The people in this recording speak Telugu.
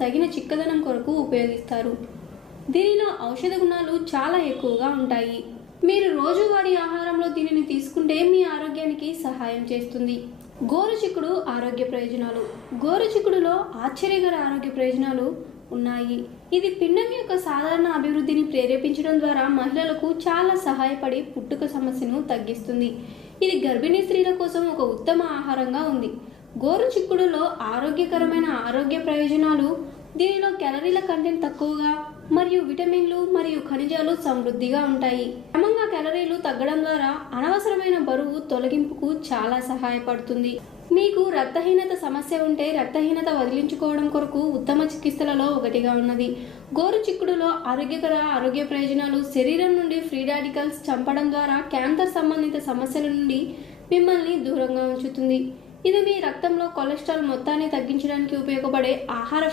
తగిన చిక్కదనం కొరకు ఉపయోగిస్తారు. దీనిలో ఔషధ గుణాలు చాలా ఎక్కువగా ఉంటాయి. మీరు రోజువారీ ఆహారంలో దీనిని తీసుకుంటే మీ ఆరోగ్యానికి సహాయం చేస్తుంది. గోరుచిక్కుడు ఆరోగ్య ప్రయోజనాలు. గోరుచిక్కుడులో ఆశ్చర్యకర ఆరోగ్య ప్రయోజనాలు ఉన్నాయి. ఇది పిండం యొక్క సాధారణ అభివృద్ధిని ప్రేరేపించడం ద్వారా మహిళలకు చాలా సహాయపడి పుట్టుక సమస్యను తగ్గిస్తుంది. ఇది గర్భిణీ స్త్రీల కోసం ఒక ఉత్తమ ఆహారంగా ఉంది. గోరుచిక్కుడులో ఆరోగ్యకరమైన ఆరోగ్య ప్రయోజనాలు. దీనిలో క్యాలరీల కంటెంట్ తక్కువగా మరియు విటమిన్లు మరియు ఖనిజాలు సమృద్ధిగా ఉంటాయి. క్రమంగా క్యాలరీలు తగ్గడం ద్వారా అనవసరమైన బరువు తొలగింపుకు చాలా సహాయపడుతుంది. మీకు రక్తహీనత సమస్య ఉంటే రక్తహీనత వదిలించుకోవడం కొరకు ఉత్తమ చికిత్సలలో ఒకటిగా ఉన్నది. గోరుచిక్కుడులో ఆరోగ్యకర ఆరోగ్య ప్రయోజనాలు. శరీరం నుండి ఫ్రీ రాడికల్స్ చంపడం ద్వారా క్యాన్సర్ సంబంధిత సమస్యల నుండి మిమ్మల్ని దూరంగా ఉంచుతుంది. ఇది మీ రక్తంలో కొలెస్ట్రాల్ మొత్తాన్ని తగ్గించడానికి ఉపయోగపడే ఆహార